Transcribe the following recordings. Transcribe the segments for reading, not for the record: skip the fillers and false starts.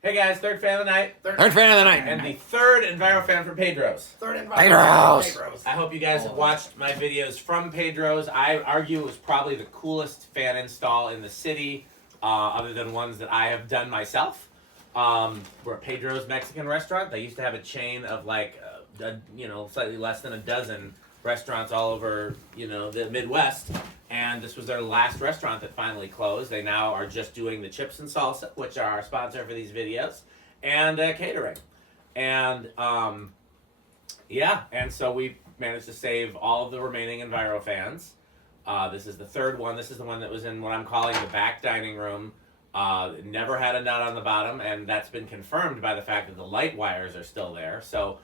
Hey guys, third fan of the night. Third fan of the night. And the third Envirofan from Pedro's. Third Pedro's. I hope you guys have watched my videos from Pedro's. I argue it was probably the coolest fan install in the city, other than ones that I have done myself. We're at Pedro's Mexican restaurant. They used to have a chain of like, slightly less than a dozen restaurants all over, the Midwest. And this was their last restaurant that finally closed. They now are just doing the chips and salsa, which are our sponsor for these videos, and catering. And and so we managed to save all of the remaining Envirofans. This is the third one. This is the one that was in what I'm calling the back dining room. Never had a nut on the bottom, and that's been confirmed by the fact that the light wires are still there. So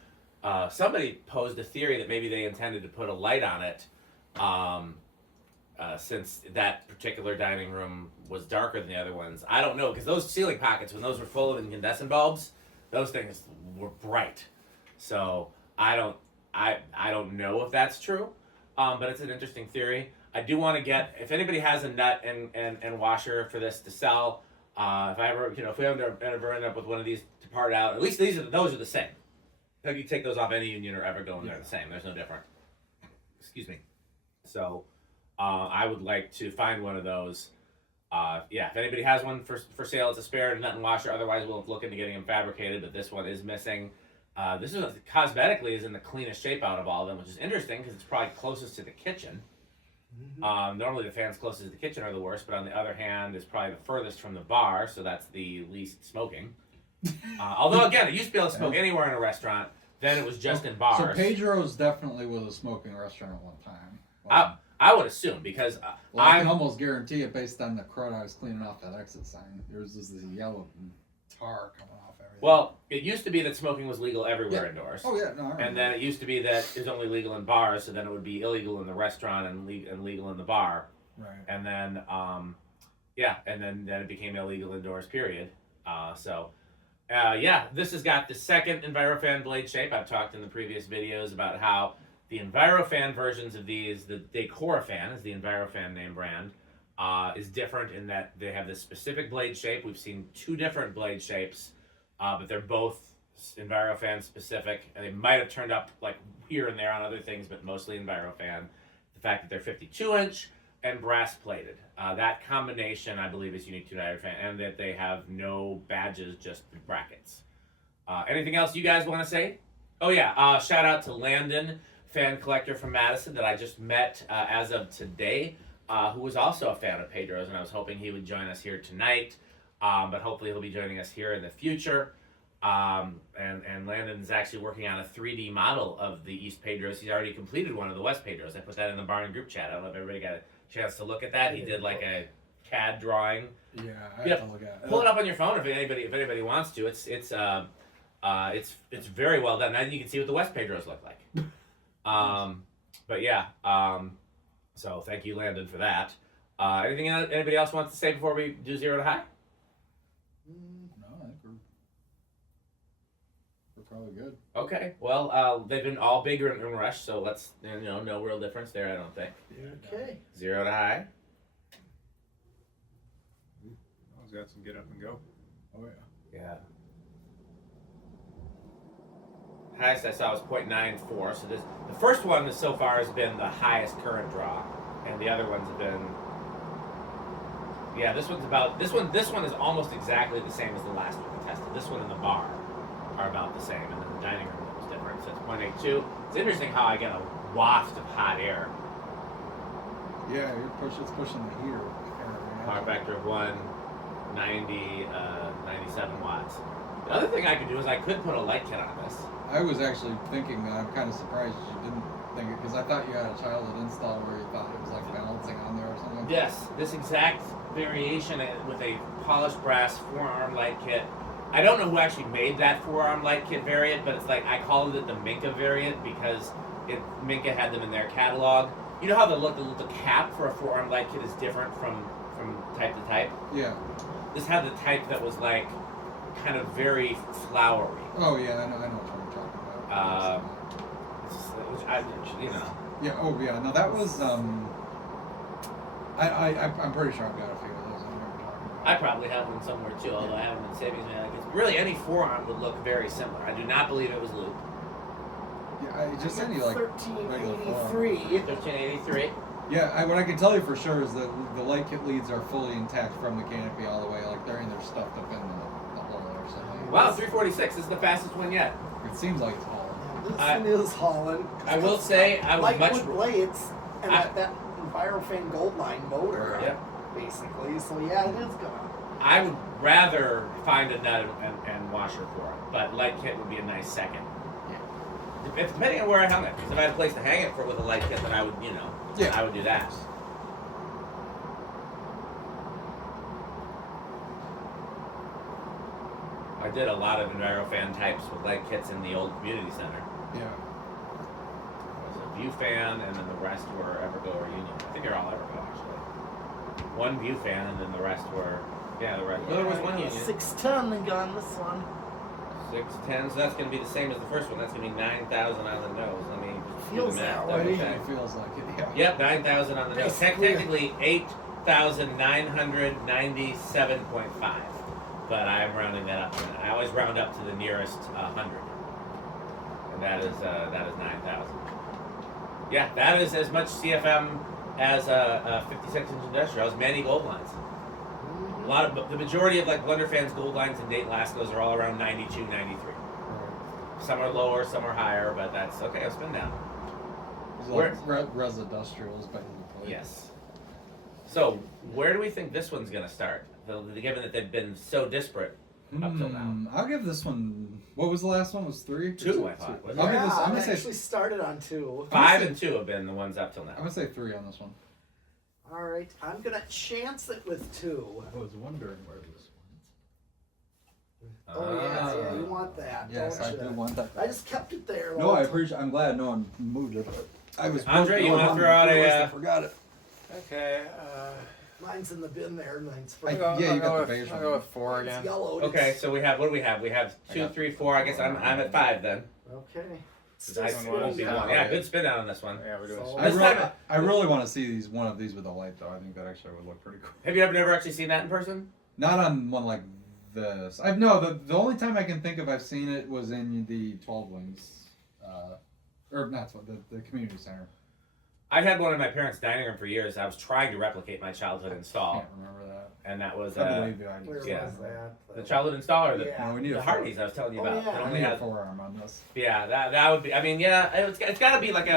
somebody posed a theory that maybe they intended to put a light on it. Since that particular dining room was darker than the other ones. I don't know, because those ceiling pockets, when those were full of incandescent bulbs, those things were bright. So I don't know if that's true, but it's an interesting theory. I do want to get, if anybody has a nut and washer for this to sell, if I ever, if we ever end up with one of these to part out, at least those are the same. If you take those off any union or ever go in, they're the same. There's no different. Excuse me. So I would like to find one of those. If anybody has one for sale, it's a spare nut and washer. Otherwise, we'll look into getting them fabricated, but this one is missing. This is cosmetically is in the cleanest shape out of all of them, which is interesting because it's probably closest to the kitchen. Mm-hmm. Normally the fans closest to the kitchen are the worst, but on the other hand, it's probably the furthest from the bar, so that's the least smoking. Although, again, it used to be able to smoke anywhere in a restaurant. Then it was just in bars. So Pedro's definitely was a smoking restaurant at one time. I would assume, because I can almost guarantee it based on the crud I was cleaning off that exit sign. There's this yellow tar coming off everything. Well, it used to be that smoking was legal everywhere indoors. Oh yeah, no. And then it used to be that it was only legal in bars, so then it would be illegal in the restaurant and legal in the bar. Right. And then, then it became illegal indoors. Period. This has got the second Envirofan blade shape. I've talked in the previous videos about how the Envirofan versions of these, the Decorafan is the Envirofan name brand, is different in that they have this specific blade shape. We've seen two different blade shapes, but they're both Envirofan specific, and they might have turned up like here and there on other things, but mostly Envirofan. The fact that they're 52-inch and brass plated, that combination I believe is unique to Envirofan, and that they have no badges, just brackets. Anything else you guys want to say? Oh yeah, shout out to Landon, fan collector from Madison that I just met as of today, who was also a fan of Pedro's, and I was hoping he would join us here tonight, but hopefully he'll be joining us here in the future. And Landon's actually working on a 3D model of the East Pedro's. He's already completed one of the West Pedro's. I put that in the barn group chat. I don't know if everybody got a chance to look at that. He did like a CAD drawing. Yeah, I have to look at it. Pull it up on your phone if anybody wants to. It's very well done. Now you can see what the West Pedro's look like. So thank you, Landon, for that. Anything anybody else wants to say before we do zero to high? No, I think we're probably good. Okay. Well, they've been all bigger in rush, so let's no real difference there, I don't think. Okay. Zero to high. Always got some get up and go. Oh yeah. Yeah. Highest I saw was 0.94. So the first one so far has been the highest current draw, and the other ones have been. Yeah, this one is almost exactly the same as the last one we tested. This one and the bar are about the same, and then the dining room was different. So it's 0.82. It's interesting how I get a waft of hot air. Yeah, it's pushing the heater. Power factor of 190, 97 watts. The other thing I could do is I could put a light kit on this. I was actually thinking that. I'm kind of surprised you didn't think it, because I thought you had a childhood install where you thought it was like balancing on there or something. Yes, this exact variation with a polished brass forearm light kit. I don't know who actually made that forearm light kit variant, but it's like I called it the Minka variant because Minka had them in their catalog. You know how the little cap for a forearm light kit is different from type to type? Yeah. This had the type that was like kind of very flowery. Oh yeah, I know what you're talking about. Yeah. Oh yeah. No, that was. I'm pretty sure I've got a few of those. I know what you're talking about. I probably have one somewhere too, although I haven't been saving my light kits. Really, any forearm would look very similar. I do not believe it was loop. Yeah, I just any like regular forearm. 1383. 1383. Yeah, what I can tell you for sure is that the light kit leads are fully intact from the canopy all the way. Like they're stuffed up in the hole or something. Wow, 346 is the fastest one yet. It seems like it's all. This I- one is Holland. I will say I was much. Lightwood blades and I- that Envirofan Gold Line motor, Yep. basically. So yeah, it is gonna. I would rather find a nut and washer for it, but light kit would be a nice second. If, depending on where I hung it, because if I had a place to hang it with a light kit, then I would, I would do that. I did a lot of Envirofan types with light kits in the old community center. Yeah. It was a View Fan, and then the rest were Evergo or Union. I think they're all Evergo, actually. One View Fan, and then the rest were, the rest. Well, there was one Union. 610 and got this one. 610, so that's going to be the same as the first one. That's going to be 9,000 on the nose. Let me just do Feels the math. that double way. check. It feels like it. Yeah. Yep, 9,000 on the nose. Basically. Technically 8,997.5, but I'm rounding that up. I always round up to the nearest 100, and that is 9,000. Yeah, that is as much CFM as a 56-inch industrial. As many gold lines. A lot of the majority of like Blunderfan's gold lines and Date Lascos are all around 92, 93. Some are lower, some are higher, but that's okay. I'll spin down. There's like Resindustrials, basically. Yes. So where do we think this one's gonna start? Given that they've been so disparate up till now. I'll give this one. What was the last one? Was 3? 2, I thought. Wasn't I'll it? give this. I'm I gonna say. actually started on 2. 5 and 2 have been the ones up till now. I'm gonna say 3 on this one. All right, I'm gonna chance it with 2. I was wondering where this went. Oh yeah, you want that? Yes, don't I you? do want that. I just kept it there. No, I appreciate. I'm glad no one moved it. But I was. Andre, you wanna hungry. throw out Realized a, I forgot it. Okay. Mine's in the bin there. Mine's I- for yeah, you got the beige I'll one. go with 4 It's again. yellow. Okay, so we have, what do we have? We have I 2, got 3, 4. I guess I'm at 5 then. Okay. I won't be long. Yeah, good spin out on this one. Yeah, we're doing. So- I This really, time- I really want to see one of these with a light though. I think that actually would look pretty cool. Have you never actually seen that in person? Not on one like this. The only time I can think of I've seen it was in the 12 Wings, or not the community center. I had one in my parents' dining room for years. I was trying to replicate my childhood I install, can't remember that. and that was I believe you. I Where just, Yeah. was that? the childhood install or the, Yeah. No, we need the a Hardee's I was telling you Oh, about. yeah. That I only need a has, forearm on this. yeah, that would be. I mean, yeah, it's got to be like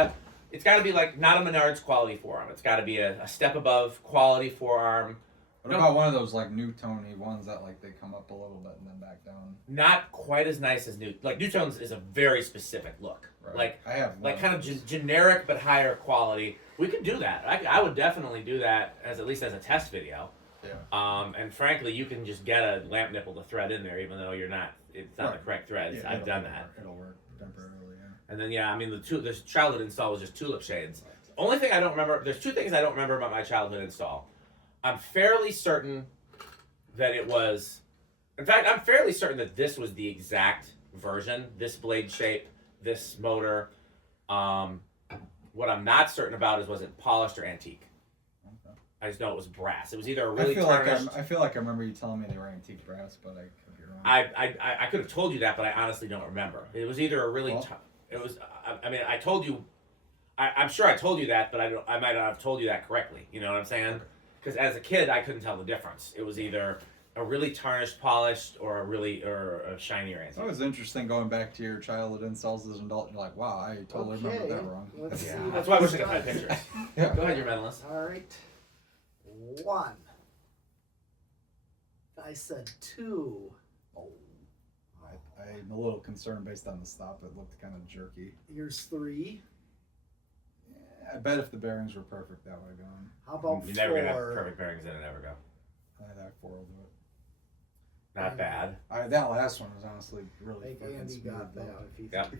it's got to be like not a Menards quality forearm. It's got to be a step above quality forearm. What No. about one of those like new Tony ones that like they come up a little bit and then back down? Not quite as nice as Newtones is a very specific look. Right. Like I have like one kind of those. generic but higher quality. We could do that. I would definitely do that as at least as a test video. Yeah. And frankly, you can just get a lamp nipple to thread in there, even though it's not Right. the correct threads. Yeah, I've it'll done work. that. It'll work temporarily. Yeah. And then I mean the childhood install was just tulip shades. Only thing I don't remember. There's 2 things I don't remember about my childhood install. I'm fairly certain that it was. In fact, I'm fairly certain that this was the exact version. This blade shape, this motor. What I'm not certain about is was it polished or antique. Okay. I just know it was brass. It was either a really I tarnished. feel like I remember you telling me they were antique brass, but I could be wrong. I could have told you that, but I honestly don't remember. It was either a really. Well. It was. I mean, I told you. I'm sure I told you that, but I might not have told you that correctly. You know what I'm saying? Because as a kid, I couldn't tell the difference. It was either a really tarnished, polished, or a shinier It's antique. always interesting going back to your childhood installs as an adult. You're like, wow, I totally remember that wrong. Let's see Yeah, what that's why I wish I this could find does. pictures. Yeah. Go ahead, your medalist. All right. 1. I said 2. I'm a little concerned based on the stop. It looked kind of jerky. Here's 3. Yeah, I bet if the bearings were perfect, that would have gone. How about You're never gonna have 4? perfect bearings in it, ever go. That 4 will do it. Not bad. That last one was honestly really Like fucking Andy smooth. got that. If he Yep.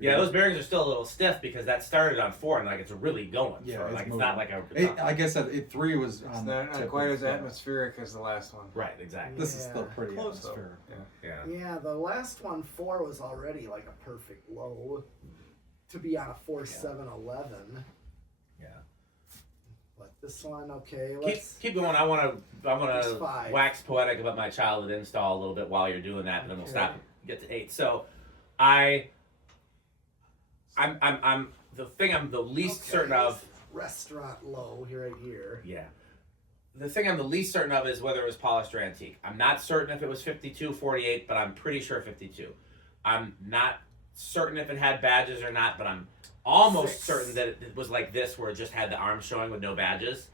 Yeah, those bearings are still a little stiff because that started on 4 and like it's really going. Yeah, for, it's like it's moving. not like a. I guess that 3 was It's on not the tip quite of as the- atmospheric as the last one. Right, exactly. This is still Yeah. pretty Close, though. atmospheric. Yeah. Yeah. Yeah, the last one 4 was already like a perfect low to be on a 4711. Yeah. But this one, okay, Keep let's. keep going. I want There's to 5. wax poetic about my childhood install a little bit while you're doing that, and then we'll Okay. stop and get to 8. So, I'm the thing I'm the least Okay, certain of. Restaurant low here, right here. Yeah. The thing I'm the least certain of is whether it was polished or antique. I'm not certain if it was 52, 48, but I'm pretty sure 52. I'm not certain if it had badges or not, but I'm almost 6. certain that it was like this, where it just had the arm showing with no badges.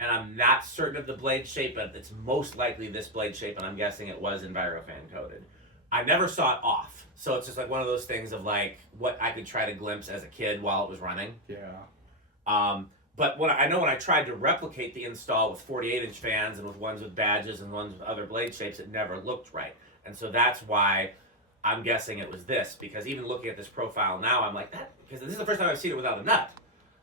And I'm not certain of the blade shape, but it's most likely this blade shape, and I'm guessing it was Envirofan coated. I never saw it off, so it's just like one of those things of like what I could try to glimpse as a kid while it was running. Yeah. But when I tried to replicate the install with 48-inch fans and with ones with badges and ones with other blade shapes, it never looked right. And so that's why I'm guessing it was this, because even looking at this profile now, I'm like, that, because this is the first time I've seen it without a nut.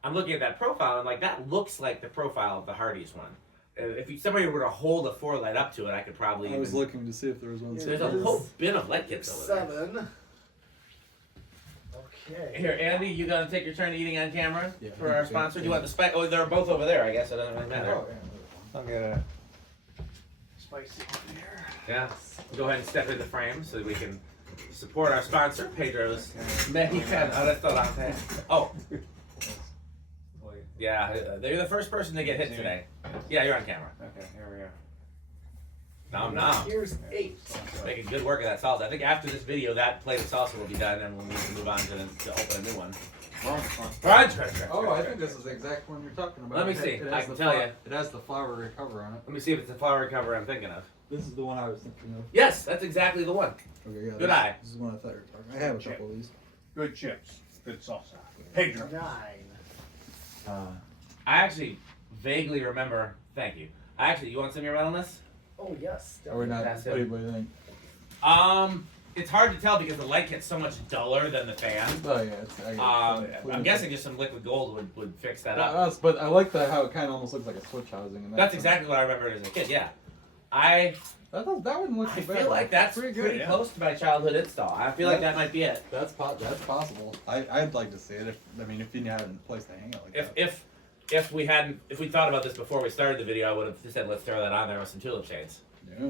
I'm looking at that profile, and I'm like, that looks like the profile of the Hardee's one. If somebody were to hold a 4-light up to it, I could probably I was looking to see if there was one. Yeah, There's a whole bin of light kits over there. 7. Okay. Here, Andy, you gonna take your turn eating on camera Yeah. for our sponsor? Do you want the spice? Oh, they're both over there. I guess it doesn't really matter. Oh, yeah. I'll get a spicy one here. Yeah. Go ahead and step in the frame so that we can support our sponsor, Pedro's Mexican Restaurante. Oh, yeah. They're the first person to get hit today. Yeah, you're on camera. Okay, here we go. Nom. Here's 8. Making good work of that salsa. I think after this video, that plate of salsa will be done, and we'll need to move on to open a new one. Crunch. Oh, I think this is the exact one you're talking about. Let me It- see. it I has can the tell flower- you. It has the flowery cover on it. Let me see if it's the flower cover I'm thinking of. This is the one I was thinking of. Yes, that's exactly the one. Okay, yeah. Good this, eye. This is one I thought you were talking about. I have a couple of these. Good chips, good salsa. Pedro. 9. I actually vaguely remember. Thank you. You want some of your wellness? Oh, yes. Are we not? That's What it. do you think? It's hard to tell because the light kit's so much duller than the fan. Oh yeah, it's. I'm guessing just some liquid gold would fix that Yeah, up. but I like how it kind of almost looks like a switch housing. And That's exactly what I remember as a kid. Yeah, I That wouldn't look too bad. feel like that's pretty pretty good. Yeah. close to my childhood install. I feel like that might be it. That's possible. I'd like to see it. If you had a place to hang it like that. If we thought about this before we started the video, I would have said let's throw that on there with some tulip shades. Yeah.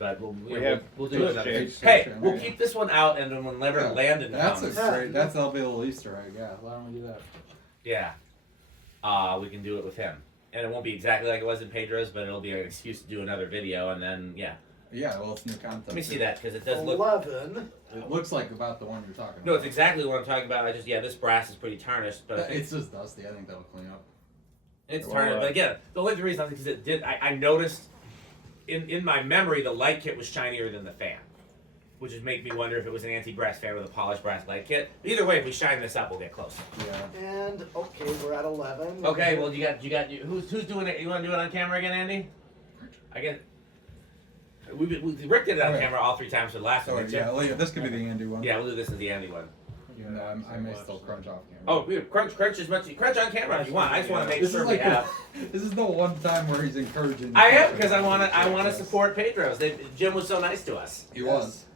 But We we'll have do tulip another. shades. Hey, we'll keep this one out, and then whenever Yeah. Landon That's comes, that'll be a little Easter egg. Yeah, why don't we do that? yeah, we can do it with him, and it won't be exactly like it was in Pedro's, but it'll be an excuse to do another video, and then yeah. Yeah, well, it's new content. Let me see that because it does look. 11. It looks like about the one you're talking about. No, it's exactly what I'm talking about. This brass is pretty tarnished, but I think It's just dusty. I think that'll clean up. it's Well, tarnished. But again, the only reason I think is it did. I noticed in my memory the light kit was shinier than the fan, which would make me wonder if it was an antique brass fan with a polished brass light kit. But either way, if we shine this up, we'll get close. Yeah. And, okay, we're at 11. Okay, well you got who's doing it? You want to do it on camera again, Andy? I guess. Rick did it on Okay. camera all 3 times for the last one. So yeah, this could be the Andy one. Yeah, we'll do this as the Andy one. Even though I may still crunch off camera. Oh, dude, crunch as much. Crunch on camera if you want. I just want to make This sure is we like have. this is the one time where he's encouraging. I am because I want to support Pedro's. Jim was so nice to us. He was.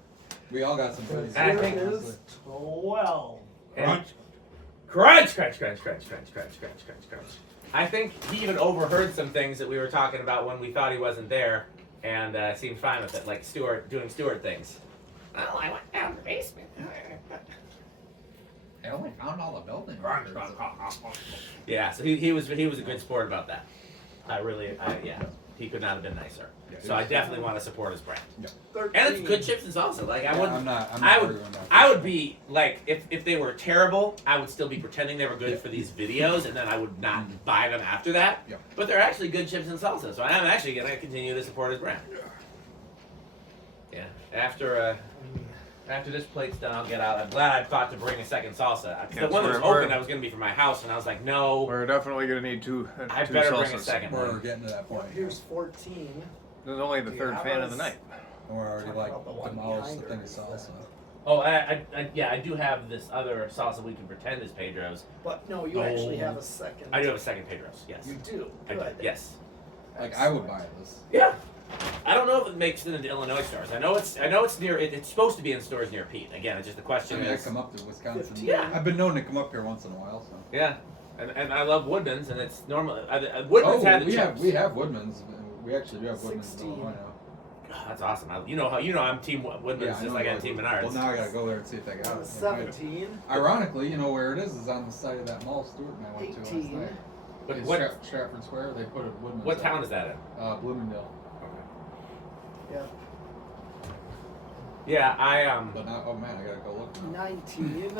We all got some goodies. And I Here think- is 12. And crunch. I think he even overheard some things that we were talking about when we thought he wasn't there, and seemed fine with it, like doing Stewart things. Oh, I went down the basement. I only found all the buildings. Yeah, so he was a good sport about that. Yeah, he could not have been nicer. So I definitely want to support his brand. 13. And it's good chips and salsa. Like I wouldn't. I'm not I would. arguing that. I would be like, if they were terrible, I would still be pretending they were good for these videos, and then I would not buy them after that. Yeah. But they're actually good chips and salsa, so I'm actually gonna continue to support his brand. Yeah. After this plate's done, I'll get out. I'm glad I thought to bring a second salsa. The Yes, one that was we're- open, that was gonna be for my house, and I was like, no, We're definitely gonna need two. I two better salsas. bring a second We're one. getting to that point. Here's 14. This is only the Do you third have fan us? of the night. We're already Talking like about the one demolished the behind thing of her. salsa. Oh, I do have this other salsa we can pretend is Pedro's. But no, you actually have a second. I do have a second Pedro's. Yes. You do. I do. Good. Yes. Like I would buy this. Yeah. I don't know if it makes it into Illinois stores. I know it's near. It's supposed to be in stores near Pete. Again, it's just the I question mean, I is. come up to Wisconsin. 15. Yeah. I've been known to come up here once in a while, so. Yeah. And I love Woodman's, and it's normal. Woodman's had the chips. we have Woodman's. We actually do have Woodman's. 16. In Illinois now. God, that's awesome. I'm Team Woodman's I just know, like I'm but- Team Menards. Well, now I gotta go there and see if they got it. 17. Ironically, you know where it is on the side of that mall Stuart and I went to last 18. night. But It's what Stratford Square. They put a Woodman's. what up. town is that in? Bloomingdale. Yeah. Yeah, But now, oh man, I gotta go look. Now. 19.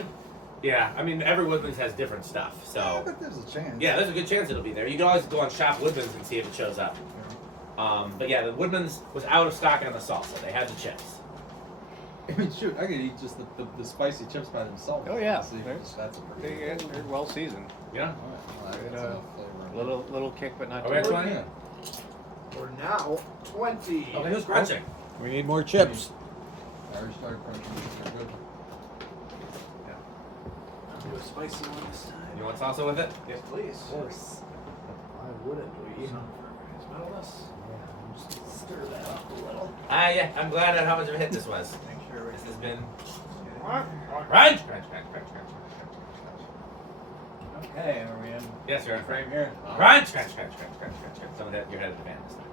yeah. I mean, every Woodman's has different stuff, Yeah, so but there's a chance. yeah, there's a good chance it'll be there. You can always go on Shop Woodman's and see if it shows up. But yeah, the Woodman's was out of stock on the salsa. They had the chips. I mean, shoot, I could eat just the spicy chips by themselves. Oh, yeah. See, There's- that's a pretty. They're well seasoned. Yeah. All right, well, that's enough flavor. Little kick, but not Are too we at much. 20? Yeah. We're now 20. Okay, who's crunching? We need more chips. I already started crunching. They're good. I'll do a spicy one this time. You want salsa with it? Yes, please. Of course. Why wouldn't we? Just stir that up a little. Yeah. I'm glad at how much of a hit this was. Make sure This has been What? crunch. Okay, are we in Yes, you're in frame. frame here? Crunch. Someone hit your head at the fan this time.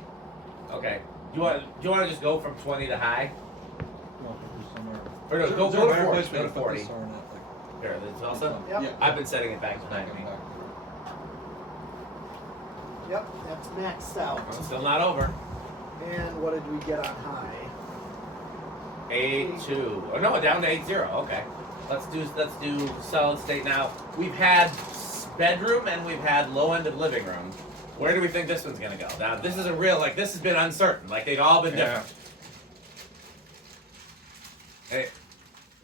Okay. Do you want to just go from 20 to high? No, there's somewhere. Or no, Is go there a to better 40. place Go to to put 40. this or not? Like, Here, the salsa. Yep. Yeah. I've been setting it back behind me. Yep, that's maxed out. Still not over. And what did we get on high? 8-2. Oh no, down to 8-0. Okay. Let's do solid state now. We've had bedroom and we've had low end of living room. Where do we think this one's gonna go? Now this is a real this has been uncertain. Like they've all been different. Hey,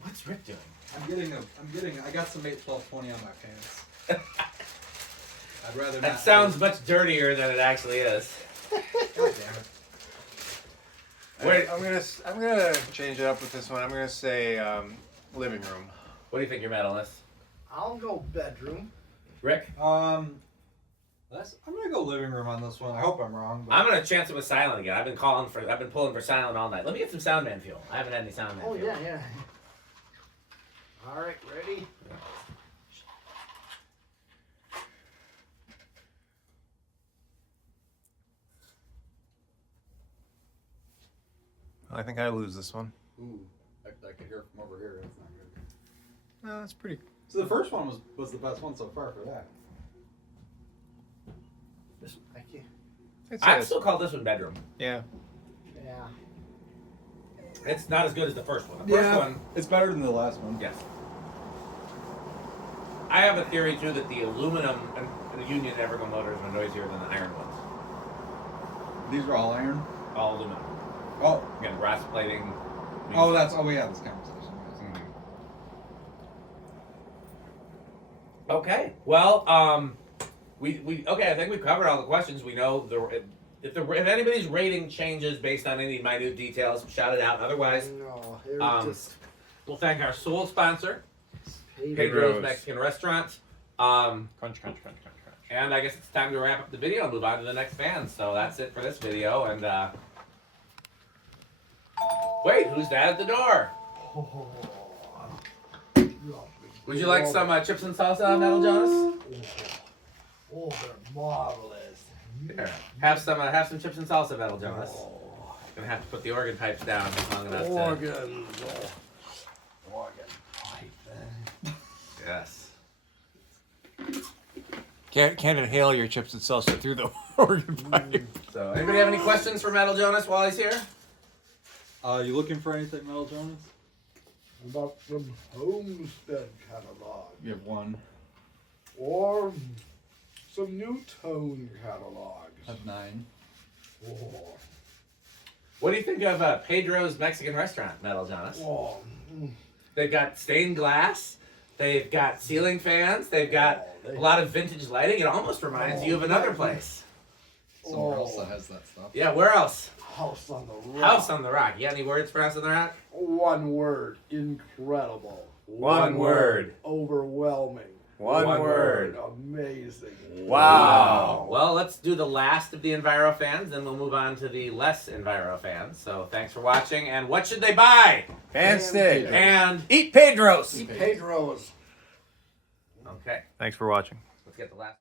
what's Rick doing? I got some 8, 12, 20 on my pants. I'd rather not. That sounds much dirtier than it actually is. God damn it. Wait. I'm gonna change it up with this one. I'm gonna say living room. What do you think your medal is? I'll go bedroom. Rick? I'm gonna go living room on this one. I hope I'm wrong. But I'm gonna chance it with silent again. I've been pulling for silent all night. Let me get some sound man fuel. I haven't had any sound man Oh, fuel. yeah. All right, ready? I think I lose this one. Ooh, I could hear from over here. That's not good. No, that's pretty. So the first one was the best one so far for that. This I can't. I'd still call this one bedroom. Yeah. Yeah. It's not as good as the first one. The first one, It's better than the last one. yes. I have a theory too that the aluminum and the Union Evergo motors are noisier than the iron ones. These are all iron. All aluminum. Oh, Again, brass plating. oh, that's we had this conversation. Yes. Okay. Well, we okay. I think we've covered all the questions. We know if anybody's rating changes based on any minute details, shout it out. Otherwise, No, it was just we'll thank our sole sponsor, Pedro. Pedro's Mexican Restaurant. Crunch, crunch, crunch, crunch, crunch. And I guess it's time to wrap up the video and move on to the next fan. So that's it for this video. And wait, who's that at the door? Would you like some chips and salsa, Metal Jonas? Oh, they're marvelous. Here, have some chips and salsa, Metal Jonas. Gonna have to put the organ pipes down long enough to. Organ pipe. Yes. Can't inhale your chips and salsa through the organ pipe. So, anybody have any questions for Metal Jonas while he's here? You looking for anything, Metal Jonas? About some Homestead catalog. You have one. Or some New Tone catalogs. I have 9. Oh, What do you think of Pedro's Mexican Restaurant, Metal Jonas? oh, They've got stained glass. They've got ceiling fans. They've got a lot of vintage lighting. It almost reminds you of another place. Somewhere else that has that stuff. Yeah, where else? House on the Rock. House on the Rock. You got any words for House on the Rock? One word. Incredible. One word. Overwhelming. One word. Amazing. Wow. Well, let's do the last of the Envirofans, then we'll move on to the less Envirofans. So thanks for watching, and what should they buy? Fan stick. And Eat Pedro's. Pedro's. okay, Thanks for watching. let's get the last.